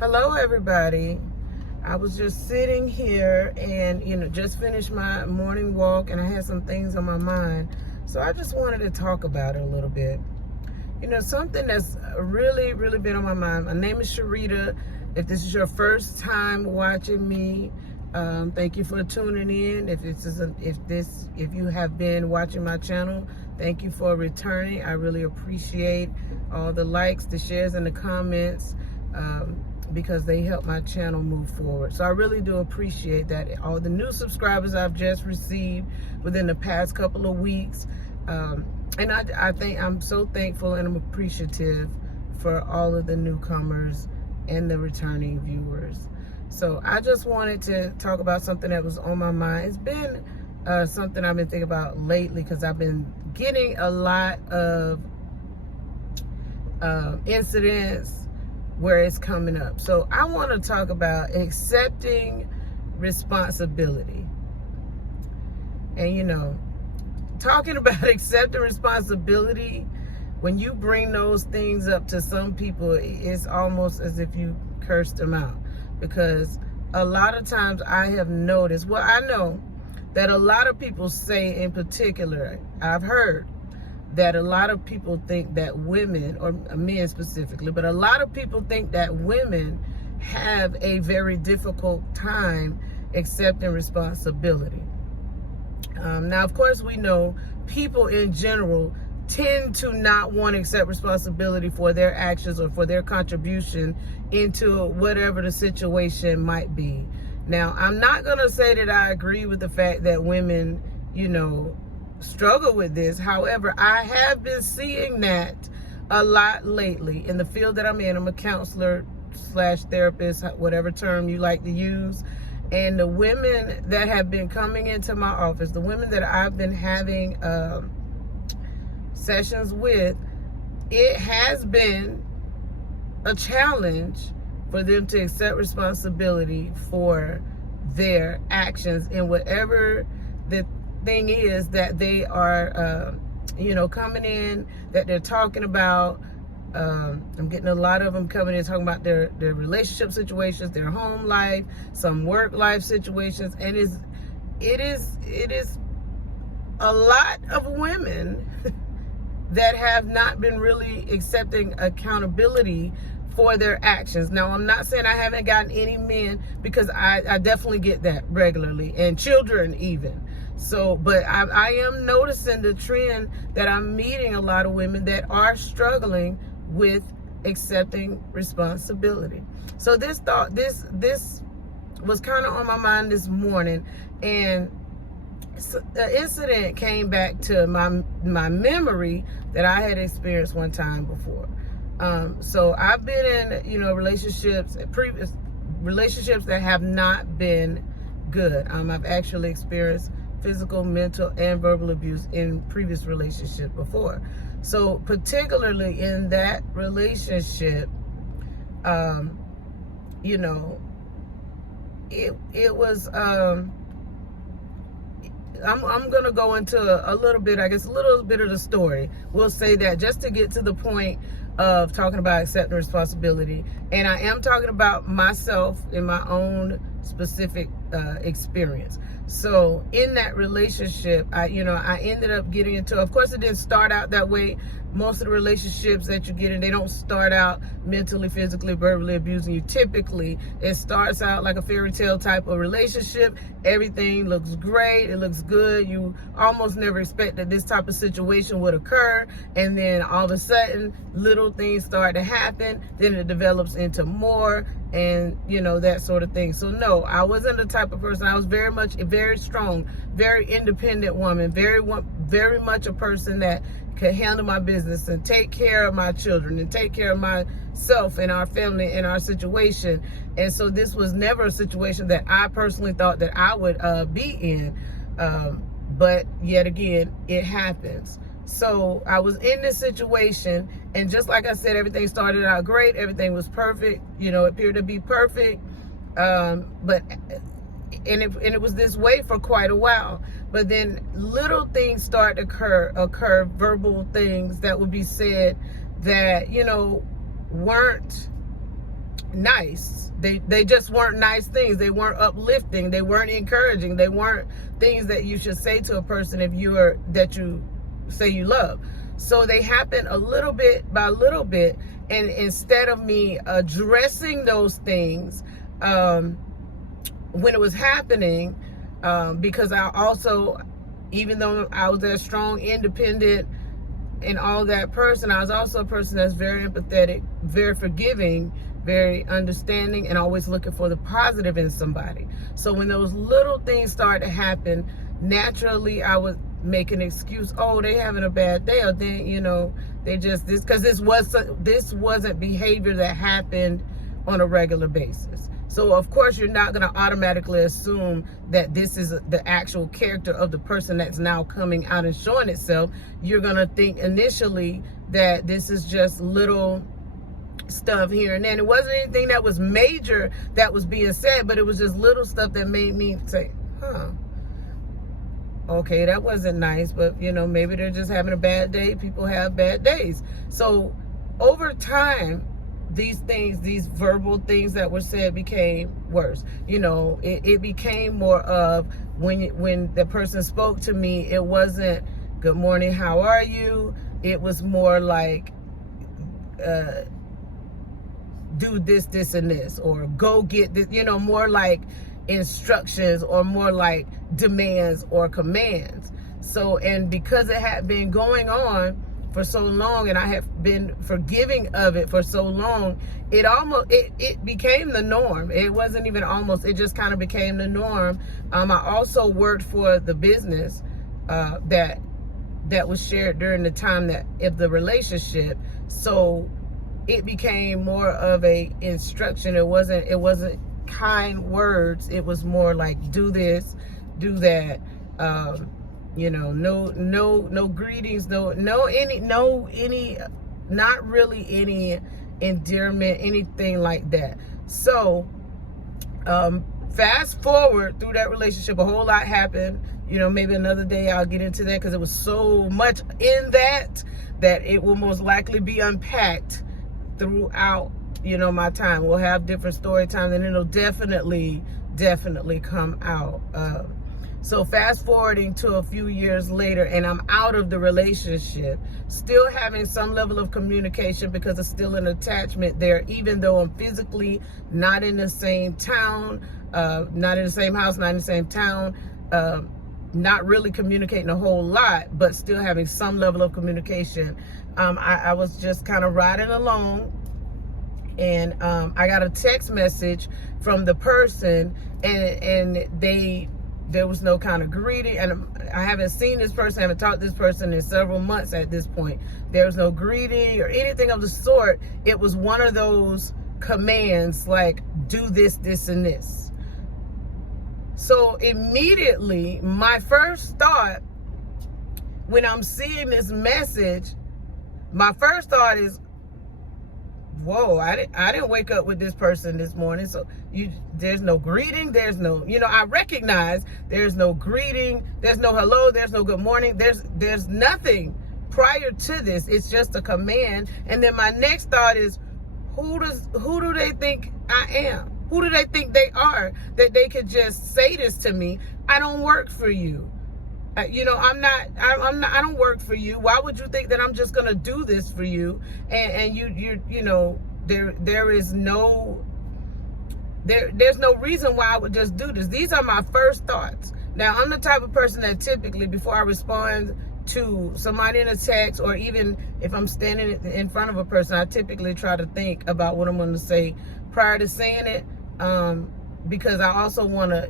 Hello, everybody. I was just sitting here and, just finished my morning walk and I had some things on my mind. So I just wanted to talk about it a little bit. Something that's really, really been on my mind. My name is Sharita. If this is your first time watching me, thank you for tuning in. If you have been watching my channel, thank you for returning. I really appreciate all the likes, the shares, and the comments. Because they help my channel move forward. So I really do appreciate that. All the new subscribers I've just received within the past couple of weeks. And I think I'm so thankful and I'm appreciative for all of the newcomers and the returning viewers. So I just wanted to talk about something that was on my mind. It's been something I've been thinking about lately because I've been getting a lot of incidents where it's coming up. So I want to talk about accepting responsibility. And talking about accepting responsibility, when you bring those things up to some people, it's almost as if you cursed them out. Because a lot of times I have noticed, I know that a lot of people say, in particular, I've heard that a lot of people think that women, or men specifically, but a lot of people think that women have a very difficult time accepting responsibility. Now, of course, we know people in general tend to not want to accept responsibility for their actions or for their contribution into whatever the situation might be. Now, I'm not going to say that I agree with the fact that women, struggle with this. However, I have been seeing that a lot lately in the field that I'm in. I'm a counselor / therapist, whatever term you like to use. And the women that have been coming into my office, the women that I've been having sessions with, it has been a challenge for them to accept responsibility for their actions in whatever the thing is that they are, coming in, that they're talking about. I'm getting a lot of them coming in talking about their relationship situations, their home life, some work life situations, and it is a lot of women that have not been really accepting accountability for their actions. Now, I'm not saying I haven't gotten any men, because I definitely get that regularly, and children even. So, but I am noticing the trend that I'm meeting a lot of women that are struggling with accepting responsibility. So this was kind of on my mind this morning, and an incident came back to my memory that I had experienced one time before. So I've been in, previous relationships that have not been good. I've actually experienced physical, mental, and verbal abuse in previous relationships before. So particularly in that relationship, it was, I'm going to go into a little bit of the story. We'll say that just to get to the point of talking about accepting responsibility. And I am talking about myself in my own specific experience. So in that relationship, I ended up getting into, of course it didn't start out that way. Most of the relationships that you get in, they don't start out mentally, physically, verbally abusing you. Typically, it starts out like a fairy tale type of relationship. Everything looks great. It looks good. You almost never expect that this type of situation would occur. And then all of a sudden, little things start to happen. Then it develops into more, and that sort of thing. So no, I wasn't the type of person. I was very much a very strong, very independent woman, very much a person that could handle my business and take care of my children and take care of myself and our family and our situation. And so this was never a situation that I personally thought that I would be in. But yet again, it happens. So I was in this situation, and just like I said, everything started out great. Everything was perfect. It appeared to be perfect. But it was this way for quite a while. But then little things start to occur, verbal things that would be said that, weren't nice. They just weren't nice things. They weren't uplifting. They weren't encouraging. They weren't things that you should say to a person that you say you love. So they happen a little bit by little bit, and instead of me addressing those things when it was happening, because I also, even though I was that strong, independent, and all that person, I was also a person that's very empathetic, very forgiving, very understanding, and always looking for the positive in somebody. So when those little things started to happen, naturally I would make an excuse. Oh, they having a bad day, or they, they just because this wasn't behavior that happened on a regular basis. So of course you're not going to automatically assume that this is the actual character of the person that's now coming out and showing itself. You're going to think initially that this is just little stuff here and then. It wasn't anything that was major that was being said, but it was just little stuff that made me say, okay, that wasn't nice, but maybe they're just having a bad day. People have bad days. So over time, these things, these verbal things that were said became worse. It became more of when the person spoke to me, it wasn't good morning, how are you? It was more like, do this, this, and this, or go get this, more like instructions or more like demands or commands. So, and because it had been going on for so long, and I have been forgiving of it for so long, it became the norm. It wasn't even almost, it just kind of became the norm. I also worked for the business that was shared during the time of the relationship. So it became more of a instruction. It wasn't kind words. It was more like, do this, do that. No greetings, not really any endearment, anything like that. So, fast forward through that relationship, a whole lot happened. Maybe another day I'll get into that, because it was so much in that it will most likely be unpacked throughout, my time. We'll have different story times, and it'll definitely come out. So fast forwarding to a few years later, and I'm out of the relationship, still having some level of communication because it's still an attachment there, even though I'm physically not in the same town, not in the same house, not in the same town, not really communicating a whole lot, but still having some level of communication. I was just kind of riding along, and I got a text message from the person, and there was no kind of greeting, and I haven't seen this person, I haven't talked to this person in several months at this point. There was no greeting or anything of the sort. It was one of those commands like, do this, this, and this. So immediately, my first thought when I'm seeing this message, my first thought is, whoa, I didn't wake up with this person this morning. So there's no greeting, there's no, I recognize there's no greeting, there's no hello, there's no good morning, there's nothing prior to this. It's just a command. And then my next thought is, who do they think I am? Who do they think they are that they could just say this to me? I don't work for you. I don't work for you. Why would you think that I'm just going to do this for you? And there's no reason why I would just do this. These are my first thoughts. Now, I'm the type of person that typically, before I respond to somebody in a text, or even if I'm standing in front of a person, I typically try to think about what I'm going to say prior to saying it, because I also want to,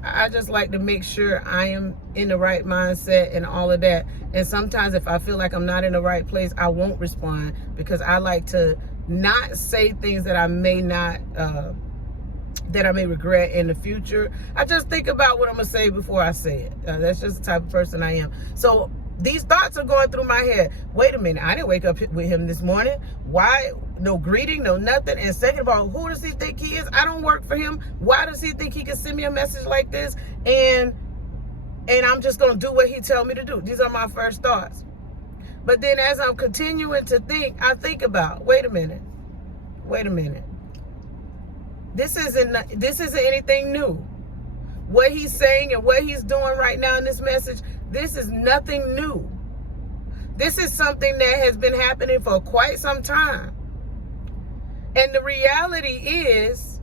I just like to make sure I am in the right mindset and all of that. And sometimes if I feel like I'm not in the right place, I won't respond, because I like to not say things that I may not, that I may regret in the future. I just think about what I'm going to say before I say it. That's just the type of person I am. So these thoughts are going through my head. Wait a minute, I didn't wake up with him this morning. Why? No greeting, no nothing. And second of all, who does he think he is? I don't work for him. Why does he think he can send me a message like this? And I'm just going to do what he tell me to do. These are my first thoughts. But then as I'm continuing to think, I think about, wait a minute. This isn't anything new. What he's saying and what he's doing right now in this message, this is nothing new. This is something that has been happening for quite some time. And the reality is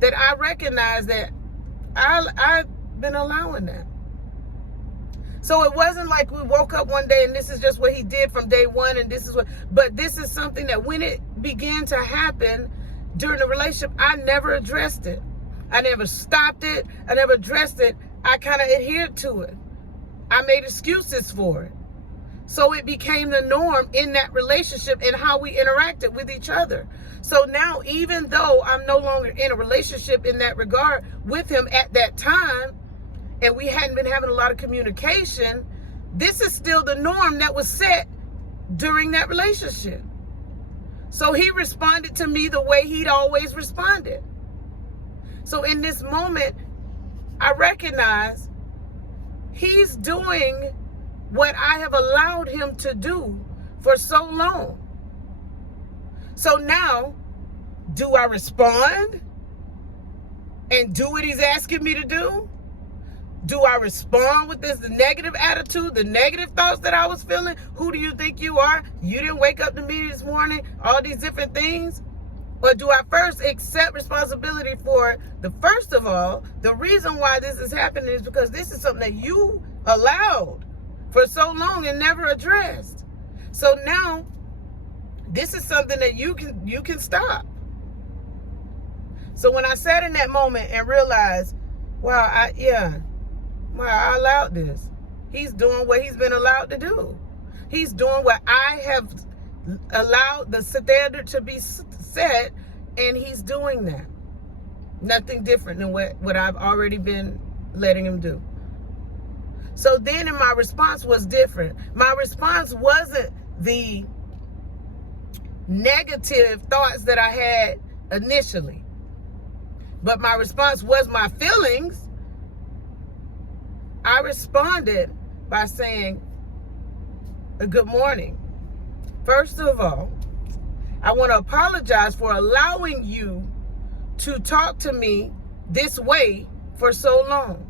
that I recognize that I've been allowing that. So it wasn't like we woke up one day and this is just what he did from day one, and but this is something that when it began to happen during the relationship, I never addressed it. I never stopped it. I never addressed it. I kind of adhered to it. I made excuses for it. So it became the norm in that relationship and how we interacted with each other. So now, even though I'm no longer in a relationship in that regard with him at that time, and we hadn't been having a lot of communication, this is still the norm that was set during that relationship. So he responded to me the way he'd always responded. So in this moment, I recognize he's doing what I have allowed him to do for so long. So now, do I respond and do what he's asking me to do? Do I respond with the negative attitude, the negative thoughts that I was feeling? Who do you think you are? You didn't wake up to me this morning, all these different things. Or do I first accept responsibility for first of all, the reason why this is happening is because this is something that you allowed for so long and never addressed. So now, this is something that you can stop. So when I sat in that moment and realized, wow, I allowed this. He's doing what he's been allowed to do. He's doing what I have allowed the standard to be set, and he's doing that. Nothing different than what I've already been letting him do. So then my response was different. My response wasn't the negative thoughts that I had initially, but my response was my feelings. I responded by saying, good morning. First of all, I want to apologize for allowing you to talk to me this way for so long.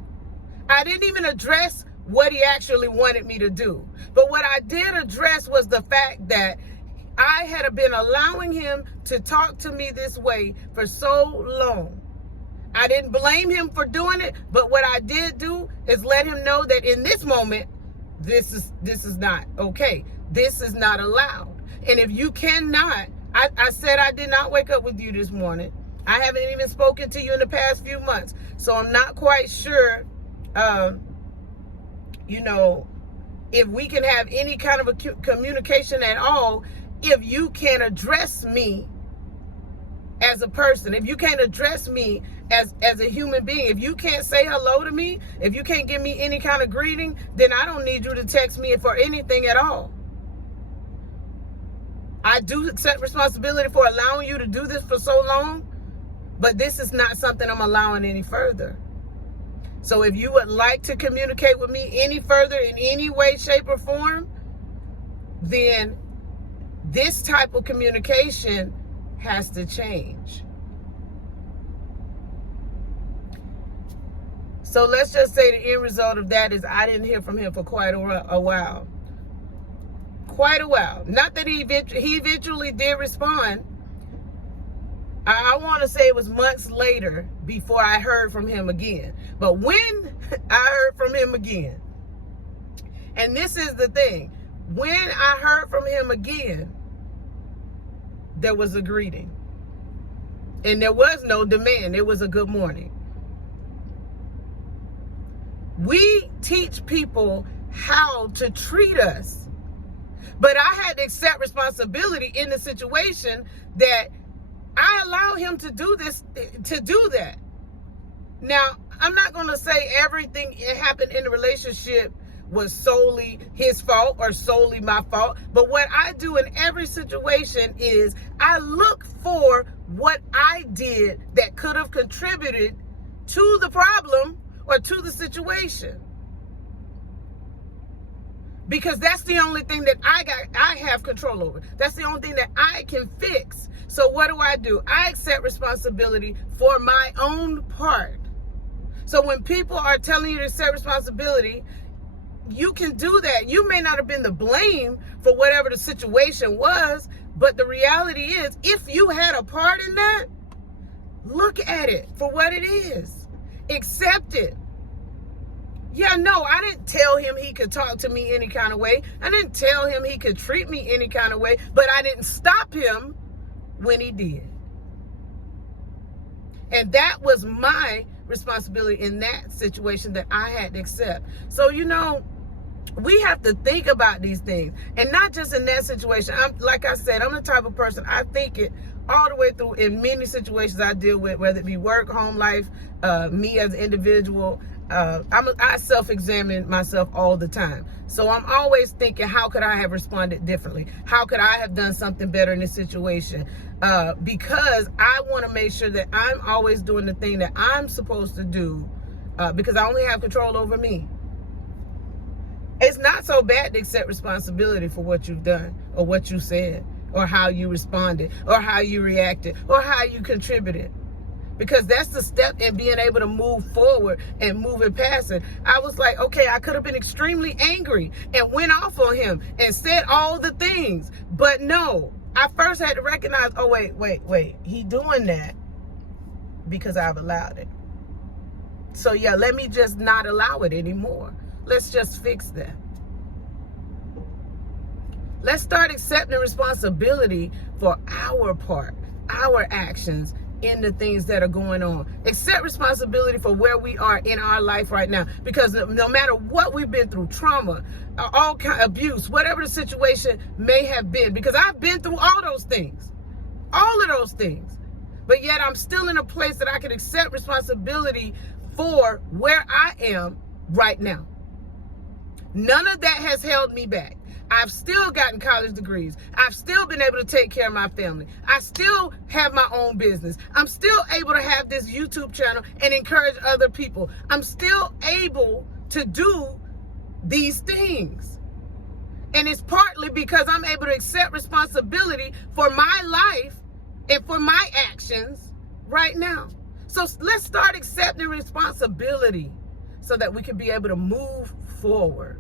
I didn't even address what he actually wanted me to do. But what I did address was the fact that I had been allowing him to talk to me this way for so long. I didn't blame him for doing it, but what I did do is let him know that in this moment, this is not okay. This is not allowed. And if you cannot, I said I did not wake up with you this morning. I haven't even spoken to you in the past few months. So I'm not quite sure, if we can have any kind of a communication at all, if you can address me as a person, if you can't address me as a human being, if you can't say hello to me, if you can't give me any kind of greeting, then I don't need you to text me for anything at all. I do accept responsibility for allowing you to do this for so long, but this is not something I'm allowing any further. So if you would like to communicate with me any further in any way, shape, or form, then this type of communication has to change. So let's just say the end result of that is I didn't hear from him for quite a while. Quite a while. Not that he eventually did respond. I want to say it was months later before I heard from him again. But when I heard from him again, and this is the thing, when I heard from him again, there was a greeting. And there was no demand. It was a good morning. We teach people how to treat us. But I had to accept responsibility in the situation that I allow him to do this, to do that. Now, I'm not going to say everything that happened in the relationship was solely his fault or solely my fault. But what I do in every situation is I look for what I did that could have contributed to the problem or to the situation. Because that's the only thing that I have control over. That's the only thing that I can fix. So what do? I accept responsibility for my own part. So when people are telling you to accept responsibility, you can do that. You may not have been the blame for whatever the situation was, but the reality is, if you had a part in that, look at it for what it is. Accept it. Yeah, no, I didn't tell him he could talk to me any kind of way. I didn't tell him he could treat me any kind of way, but I didn't stop him when he did. And that was my responsibility in that situation that I had to accept. So, we have to think about these things, and not just in that situation. Like I said, I'm the type of person, I think it all the way through in many situations I deal with, whether it be work, home life, me as an individual. I self-examine myself all the time. So I'm always thinking, how could I have responded differently? How could I have done something better in this situation? Because I want to make sure that I'm always doing the thing that I'm supposed to do, because I only have control over me. It's not so bad to accept responsibility for what you've done or what you said or how you responded or how you reacted or how you contributed. Because that's the step in being able to move forward and moving past it. I was like, okay, I could have been extremely angry and went off on him and said all the things. But no, I first had to recognize, oh, wait. He doing that because I've allowed it. So yeah, let me just not allow it anymore. Let's just fix that. Let's start accepting responsibility for our part, our actions in the things that are going on. Accept responsibility for where we are in our life right now. Because no matter what we've been through, trauma, all kind of abuse, whatever the situation may have been, because I've been through all those things, all of those things. But yet I'm still in a place that I can accept responsibility for where I am right now. None of that has held me back. I've still gotten college degrees. I've still been able to take care of my family. I still have my own business. I'm still able to have this YouTube channel and encourage other people. I'm still able to do these things. And it's partly because I'm able to accept responsibility for my life and for my actions right now. So let's start accepting responsibility so that we can be able to move forward.